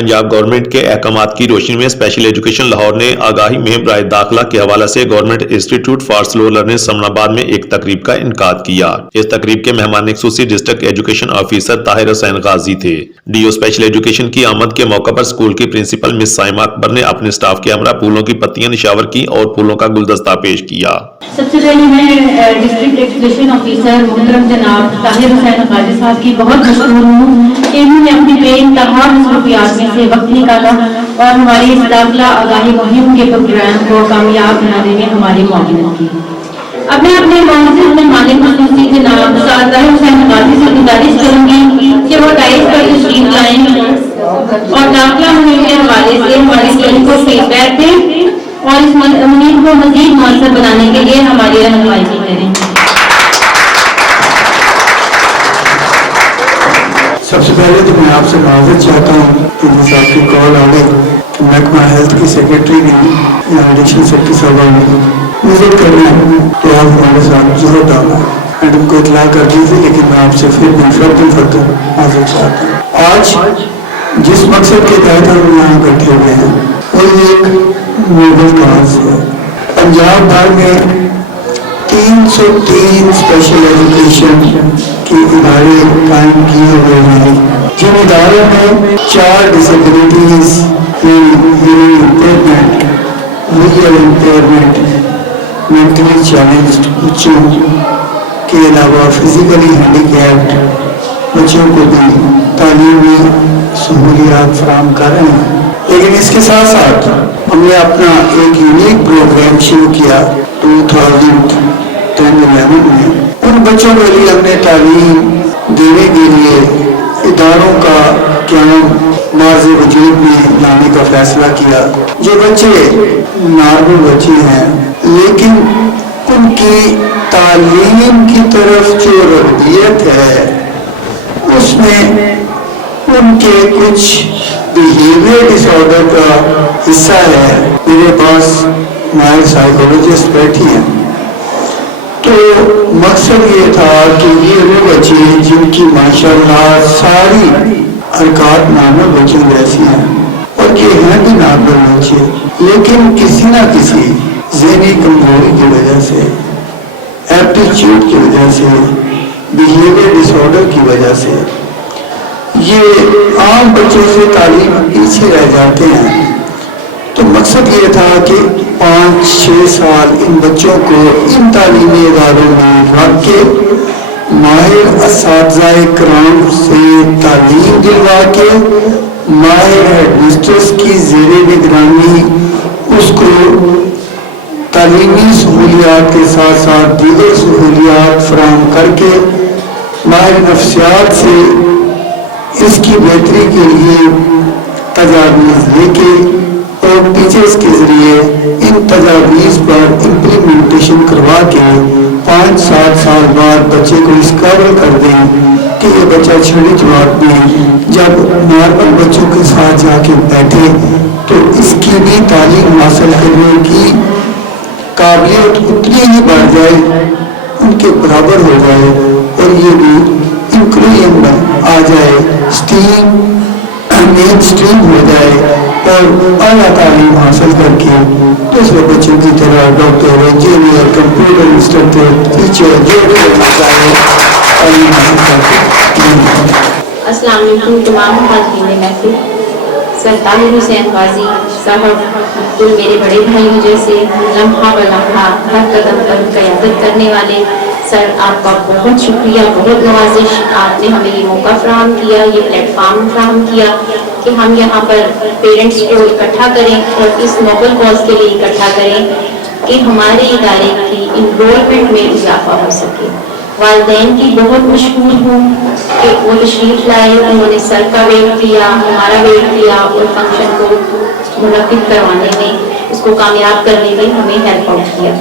Punjab government के अहकामात की रोशनी में स्पेशल एजुकेशन लाहौर ने आगाही मुहिम राय दाखिला के हवाले से government institute for slow learners Samanabad में एक तकरीब का इनकाद किया। इस तकरीब के मेहमान खुसूसी district education officer Tahir Hussain Ghazi थे। डीओ स्पेशल एजुकेशन की आमद के मौके पर स्कूल की प्रिंसिपल मिस साइमा अकबर ने अपने स्टाफ के हमरा फूलों की पत्तियां निशावर की और फूलों का गुलदस्ता पेश किया। सबसे पहले मैं डिस्ट्रिक्ट एजुकेशन ऑफिसर मोहतरम जनाब ताहिर हुसैन गाजी साहब की बहुत मशहूर हूँ कि इन्होंने अपनी बेइंतहा मसरूफियात में से वक्त निकाला और हमारी इस दाखिला आगाही मुहिम के प्रोग्राम को कामयाब बनाने में हमारी मौजूदगी की। अब मैं अपने मौजूद में मालिक खुसूसी जनाब ताहिर हुसैन गाजी से गुजारिश करूंगी कि वो डाइस पर तशरीफ लाएं और दाखिला मुहिम के हवाले से हमारे स्टूडेंट को फीडबैक दें और इस मुहिम को मजीद मौसर बनाने के लिए हमारी रहनुमाई करें। सबसे पहले तो मैं आपसे माजरत चाहता हूँ कि मुझे आपकी कॉल आ गई कि महकमा हेल्थ की सेक्रेटरी ने या एडिशनल सेक्रेटरी साहब ने मुझे करना तो आप हमारे साथ जरूर डालना एंड उनको इतला कर दीजिए। लेकिन मैं आपसे फिर इंस्ट्रक्शन करकर माजरत चाहता हूँ। आज जिस मकसद के तहत हम यहाँ इकट्ठे हुए हैं वो एक नोबल काज है। पंजाब भर में 303 स्पेशल एजुकेशन के इदारे कायम किए हुए हैं, जिन इदारों में 4 disabilities impairment, visual impairment, mentally challenged बच्चों के अलावा फिजिकली हैंडीकैप्ड बच्चों को भी तालीमी सहूलियात फराहम कर रहे हैं। लेकिन इसके साथ साथ हमने अपना एक यूनिक प्रोग्राम शुरू किया 2010-11 में। उन बच्चों के लिए हमने तालीम देने के लिए इदारों का क़याम मार्ज़े वजूद में लाने का फैसला किया। जो बच्चे नॉर्मल बच्चे हैं लेकिन उनकी तालीम की तरफ जो रग़बत है उसमें उनके कुछ बिहेवियर डिसऑर्डर का हिस्सा है। मेरे पास माहिर साइकोलॉजिस्ट बैठी हैं, तो मकसद ये था कि ये वो बच्चे जिनकी माशाल्लाह सारी हरकत नॉर्मल बच्चों जैसी हैं और ये हैं भी नॉर्मल बच्चे, लेकिन किसी ना किसी ज़हनी कमजोरी की वजह से, एप्टीट्यूड की वजह से, बिहेवियर डिसऑर्डर की वजह से ये आम बच्चों से तालीम पीछे रह जाते हैं। तो मकसद ये था कि 5-6 साल इन बच्चों को इन तालीमी इदारों में रख के माहिर असातिज़ाए किराम से तालीम दिलवा के माहिर हेडमिस्ट्रेस की ज़ेरे निगरानी उसको तालीमी सहूलियात के साथ साथ दीगर सहूलियात फराहम करके माहिर नफ्सियात से इसकी बेहतरी के लिए तजावीज़ लेके और टीचर्स के ज़रिए इन तजावीज़ पर इम्प्लीमेंटेशन करवा के 5-7 साल बाद बच्चे को इस काबिल कर दें कि ये बच्चा 6वीं जमात में जब नॉर्मल बच्चों के साथ जाके बैठे तो इसकी भी तालीम हासिल करने की काबिलियत उतनी ही बढ़ जाए, उनके बराबर हो जाए और ये भी इंक्लूजन में आ जाए, मेन स्ट्रीम हो जाए और आला तालीम हासिल करके दूसरे बच्चों की तरह doctor, engineer, computer instructor, teacher जो भी होना चाहे तालीम हासिल करके। अस्सलाम वालेकुम तमाम हाज़रीन महफिल। सर ताहिर हुसैन गाजी साहब तो मेरे बड़े भाइयों जैसे लम्हा ब लम्हा हर कदम पर क़यादत करने वाले सर, आपका बहुत शुक्रिया, बहुत नवाजिश। आपने हमें ये मौका फराहम किया, ये प्लेटफार्म फराहम किया कि हम यहाँ पर पेरेंट्स को इकट्ठा करें और इस नोबल कॉज के लिए इकट्ठा करें कि हमारे इदारे की इनरोलमेंट में इजाफा हो सके। वालिदैन की बहुत मशहूर हूँ कि वो तशरीफ़ लाए, उन्होंने सर का वेट किया, हमारा वेट किया और फंक्शन को मुनक़िद करवाने में, उसको कामयाब करने में हमें हेल्प आउट किया।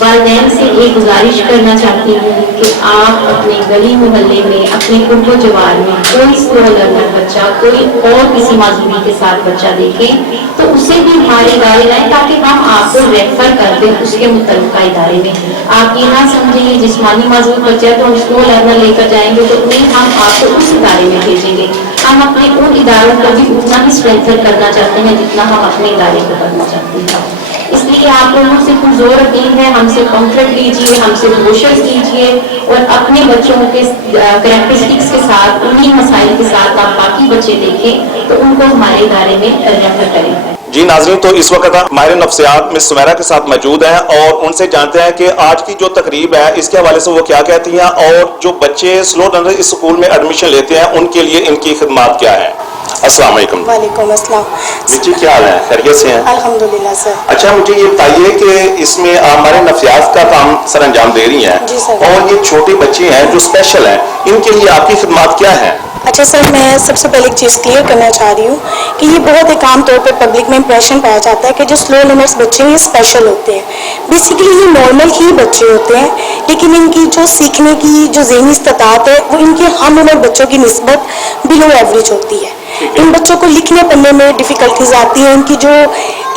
वालिदैन से एक गुजारिश करना चाहती हूँ कि आप अपने गली मोहल्ले में, अपने कुर्बो जवार में कोई स्लो लर्नर बच्चा, कोई और किसी माजूरी के साथ बच्चा देखें तो उसे भी हमारे इदारे लाएं ताकि हम आपको रेफर कर दें उसके मुतल्लिका इदारे में। आप ये ना समझेंगे जिस्मानी माजूर बच्चा तो हम स्लो लर्नर लेकर जाएंगे तो उन्हें हम आपको उस इदारे में भेजेंगे। हम अपने उन इदारों को भी उतना ही स्ट्रेंथन करना चाहते हैं जितना हम अपने इदारे को करना चाहते हैं। इसलिए आप लोगों से पुरजोर अपील है, हमसे कॉन्फ्रेंट लीजिए, हमसे कोशिश कीजिए और अपने बच्चों के कैरेक्टरिस्टिक्स के साथ, उन्हीं मसाइल के साथ आप बाकी बच्चे देखें तो उनको हमारे इदारे में रेफर करें। जी नाज़रीन, तो इस वक्त माहिर नफ्सियात मिस सुमेरा के साथ मौजूद हैं और उनसे जानते हैं कि आज की जो तकरीब है इसके हवाले से वो क्या कहती हैं और जो बच्चे स्लो लर्नर इस स्कूल में एडमिशन लेते हैं उनके लिए इनकी खिदमत क्या है। अस्सलाम वालेकुम। वालेकुम अस्सलाम। जी क्या हाल है, खैरियत से हैं? अल्हम्दुलिल्लाह सर। अच्छा, मुझे ये बताइए कि इसमें आप हमारे नफ्सियात का काम सर अंजाम दे रही हैं। जी सर। और ये छोटे बच्चे हैं जो स्पेशल हैं, इनके लिए आपकी खिदमत क्या है? अच्छा सर, मैं सबसे पहले एक चीज़ क्लियर करना चाह रही हूँ कि ये बहुत एक आम तौर पर पब्लिक में इंप्रेशन पाया जाता है कि जो स्लो लर्नर्स बच्चे हैं ये स्पेशल होते हैं। बेसिकली ये नॉर्मल ही बच्चे होते हैं, लेकिन इनकी जो सीखने की जो ज़हनी इस्तात है वो इनके हम उम्र बच्चों की निस्बत बिलो एवरेज होती है। इन बच्चों को लिखने पढ़ने में डिफ़िकल्टीज आती हैं, इनकी जो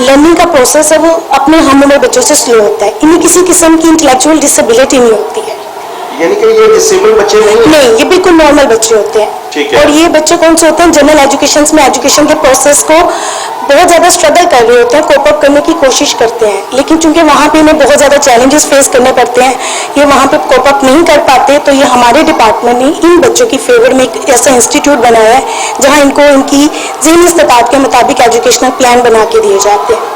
लर्निंग का प्रोसेस है वो अपने हम उम्र बच्चों से स्लो होता है। इन्हें किसी किस्म की इंटेलेक्चुअल डिसेबिलिटी नहीं होती है। यानी कि ये डिसेबल बच्चे नहीं, ये बिल्कुल नॉर्मल बच्चे होते हैं। ठीक है। और ये बच्चे कौन से होते हैं, जनरल एजुकेशन में एजुकेशन के प्रोसेस को बहुत ज़्यादा स्ट्रगल कर रहे होते हैं, कोप अप करने की कोशिश करते हैं, लेकिन चूंकि वहाँ पे इन्हें बहुत ज़्यादा चैलेंजेस फेस करने पड़ते हैं, ये वहाँ पे कोप अप नहीं कर पाते। तो ये हमारे डिपार्टमेंट ने इन बच्चों की फेवर में एक ऐसा इंस्टीट्यूट बनाया है जहाँ इनको इनकी ज़हनी इस्तात के मुताबिक एजुकेशनल प्लान बना के दिए जाते हैं।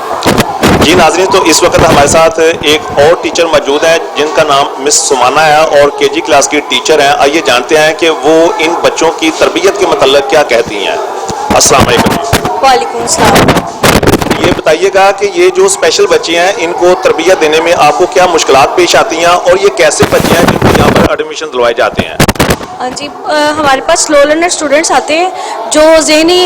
जी नाज़रीन, तो इस वक्त हमारे साथ एक और टीचर मौजूद हैं जिनका नाम मिस सुमाना है और केजी क्लास की टीचर हैं। आइए जानते हैं कि वो इन बच्चों की तरबियत के मतलब क्या कहती हैं। अस्सलाम वालेकुम। वालेकुम सलाम। ये बताइएगा कि ये जो स्पेशल बच्चे हैं इनको तरबियत देने में आपको क्या मुश्किलात पेश आती हैं और ये कैसे बच्चे हैं जिनको यहाँ पर एडमिशन दिलवाए जाते हैं? जी, हमारे पास स्लो लर्नर स्टूडेंट्स आते हैं जो ज़हनी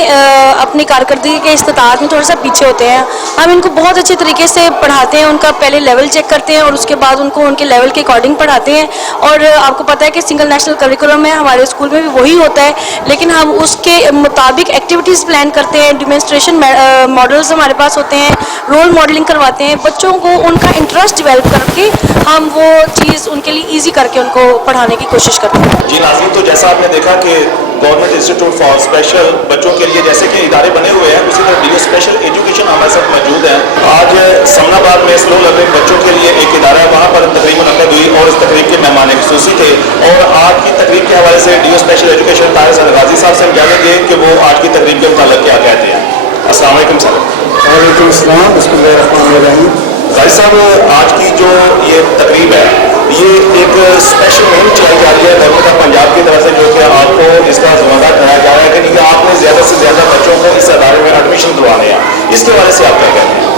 अपनी कारकर्दगी के इस्तात में थोड़ा सा पीछे होते हैं। हम इनको बहुत अच्छे तरीके से पढ़ाते हैं, उनका पहले लेवल चेक करते हैं और उसके बाद उनको उनके लेवल के अकॉर्डिंग पढ़ाते हैं। और आपको पता है कि सिंगल नेशनल करिकुलम है, हमारे स्कूल में भी वही होता है, लेकिन हम उसके मुताबिक एक्टिविटीज़ प्लान करते हैं। डिमॉन्स्ट्रेशन मॉडल्स हमारे पास होते हैं, रोल मॉडलिंग करवाते हैं, बच्चों को उनका इंटरेस्ट डेवलप करके हम वो चीज़ उनके लिए ईजी करके उनको पढ़ाने की कोशिश करते हैं। जी नाज़रीन, तो जैसा आपने देखा कि गवर्नमेंट इंस्टीट्यूट फॉर स्पेशल बच्चों के लिए जैसे कि इदारे बने हुए हैं, उसी तरह स्पेशल एजुकेशन हमारे साथ मौजूद है। आज समनाबाद में स्लो लर्निंग बच्चों के लिए एक इदारा है, वहाँ पर तकरीब मुनक़्क़द हुई और इस तकरीब के मेहमान ख़ुसूसी थे। और आज की तकरीब के हवाले से डीओ स्पेशल एजुकेशन ताहिर गाजी साहब से हम जानेंगे कि वो आज की तकरीब के मुताल्लिक़ क्या कहते हैं। अस्सलाम वालेकुम सर। वालेकुम अस्सलाम। बिस्मिल्लाहिर्रहमानिर्रहीम। गाजी साहब, आज की जो ये तकरीब है ये एक स्पेशल मुहिम चलाई जा रही है गवर्नमेंट ऑफ पंजाब की तरफ से, जो कि आपको इसका जिम्मेदार ठहराया जा रहा है कि आपने ज़्यादा से ज़्यादा बच्चों को इस अदारे में एडमिशन दिलवाने हैं। इसके हवाले से आप क्या कहते हैं?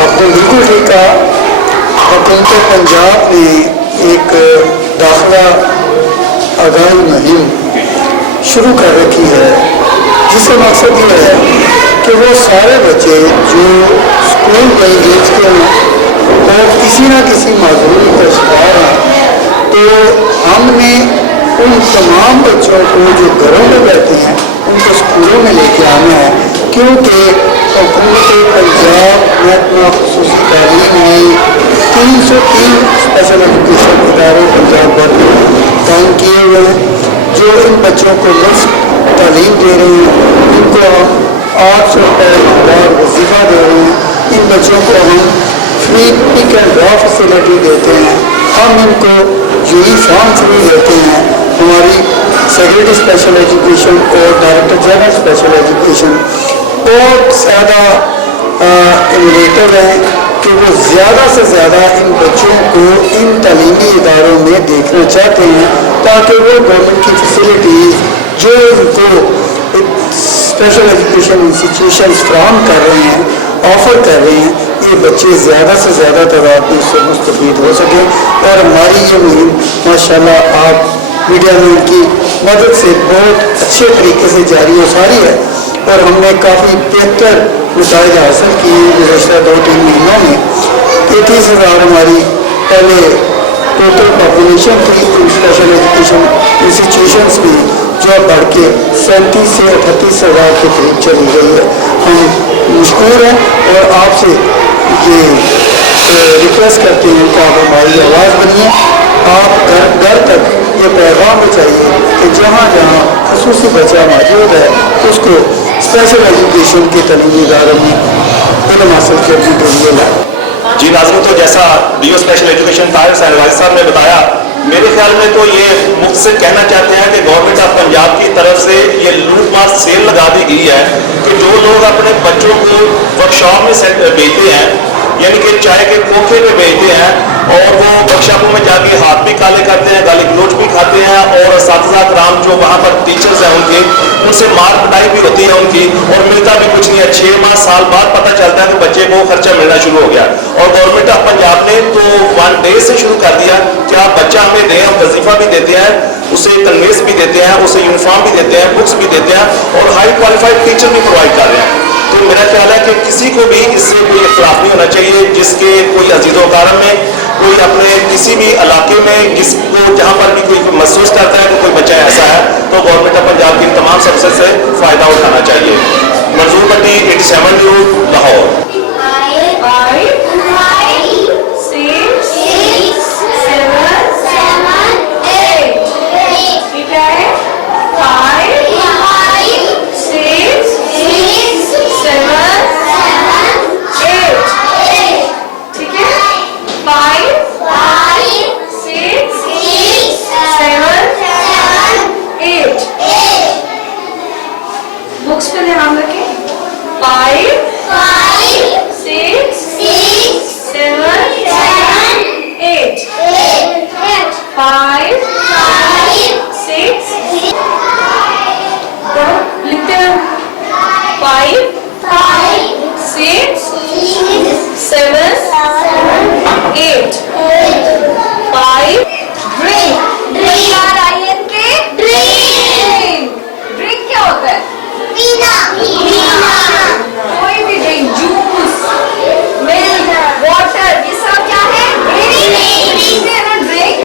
आपने बिल्कुल ठीक कहा। हुकूमत पंजाब ने एक दाखिला आगाही मुहिम शुरू कर रखी है, जिसका मकसद ये है कि वो सारे बच्चे जो स्कूल में भेजते हैं और किसी न किसी माजूरी का शिकार हैं, तो हमने उन तमाम बच्चों को जो घरों में बैठे हैं उनको स्कूलों में लेके आना है, क्योंकि हुकूमत पंजाब महकमा ख़ुसूसी तालीम में 303 स्पेशल एजुकेशन इदारे पंजाब भर में कायम किए हुए हैं, जो इन बच्चों को मुफ्त तालीम दे रहे हैं। इनको हम 800 रुपये वजीफ़ा दे रहे हैं। इन बच्चों को हम free pick and drop facility देते हैं। हम इनको यूनिफॉर्म फ्री देते हैं। हमारी सेक्रेटरी स्पेशल एजुकेशन और डायरेक्टर जनरल स्पेशल एजुकेशन बहुत ज़्यादा इनोवेटिव हैं कि वो ज़्यादा से ज़्यादा इन बच्चों को इन तालीमी इदारों में देखना चाहते हैं, ताकि वो गवर्नमेंट की फैसिलिटीज़ जो उनको स्पेशल एजुकेशन इंस्टीट्यूशंस फ्राहम कर रहे हैं, ऑफ़र कर रहे हैं, ये बच्चे ज़्यादा से ज़्यादा तादाद में इससे मुस्तफ़ीद हो सकें। और हमारी ये मुहिम माशाल्लाह आप मीडिया में उनकी मदद से बहुत अच्छे तरीके से जारी हो सारी है और हमने काफ़ी बेहतर नतीजे हासिल किए गुज़श्ता 2-3 महीनों में। 33,000 हमारी पहले टोटल पॉपुलेशन थी इन स्पेशल एजुकेशन इंस्टीट्यूशंस में, जो बढ़ के 37 से 38,000 के करीब चली गई है। हम मशहूर हैं और आपसे ये रिक्वेस्ट करते हैं कि आप हमारी आवाज़ बनिए, आप घर घर तक یہ پیغام چاہیے کہ جہاں جہاں خصوصی بچہ موجود ہے اس کو اسپیشل ایجوکیشن کے تعلیمی اداروں میں علم حاصل کرنے کے لیے لائے. جی ناظرین، تو جیسا D O special education Tahir Hussain Razi صاحب نے بتایا، میرے خیال میں تو یہ مختصر کہنا چاہتے ہیں کہ گورنمنٹ آف پنجاب کی طرف سے یہ لوٹ مار سیل لگا دی گئی ہے کہ جو لوگ اپنے بچوں کو ورک شاپ میں بھیجتے ہیں، یعنی کہ چائے کے کھوکھے پہ بھیجتے ہیں اور وہ ورک شاپوں میں جا کے ہاتھ بھی کالے کرتے ہیں، گالی گلوچ بھی کھاتے ہیں، اور اساتذہ کرام جو وہاں پر ٹیچرز ہیں ان سے مار پٹائی بھی ہوتی ہے ان کی، اور ملتا بھی کچھ نہیں ہے. 6 ماہ سال بعد پتہ چلتا ہے کہ بچے کو خرچہ ملنا شروع ہو گیا. اور گورنمنٹ آف پنجاب نے تو 1 ڈے سے شروع کر دیا کہ آپ بچہ ہمیں دیں، ہم وظیفہ بھی دیتے ہیں، اسے کنویز بھی دیتے ہیں، اسے یونیفارم بھی دیتے ہیں، بکس بھی دیتے ہیں، اور ہائی کوالیفائڈ ٹیچر بھی پرووائڈ کر رہے ہیں. تو میرا خیال ہے کہ کسی کو بھی اس سے کوئی اختلاف نہیں ہونا چاہیے جس کے کوئی عزیز و اقارب میں، کوئی اپنے کسی بھی علاقے میں جس کو جہاں پر بھی کوئی محسوس کرتا ہے کہ کوئی بچہ ایسا ہے تو گورنمنٹ آف پنجاب کی تمام سروسز سے فائدہ اٹھانا چاہیے. منظور بٹی 87 نیوز لاہور. बुक्स पे ध्यान रखें. 5 6 7 8. 5 6 तो लिखते हैं. 5 6 7 8.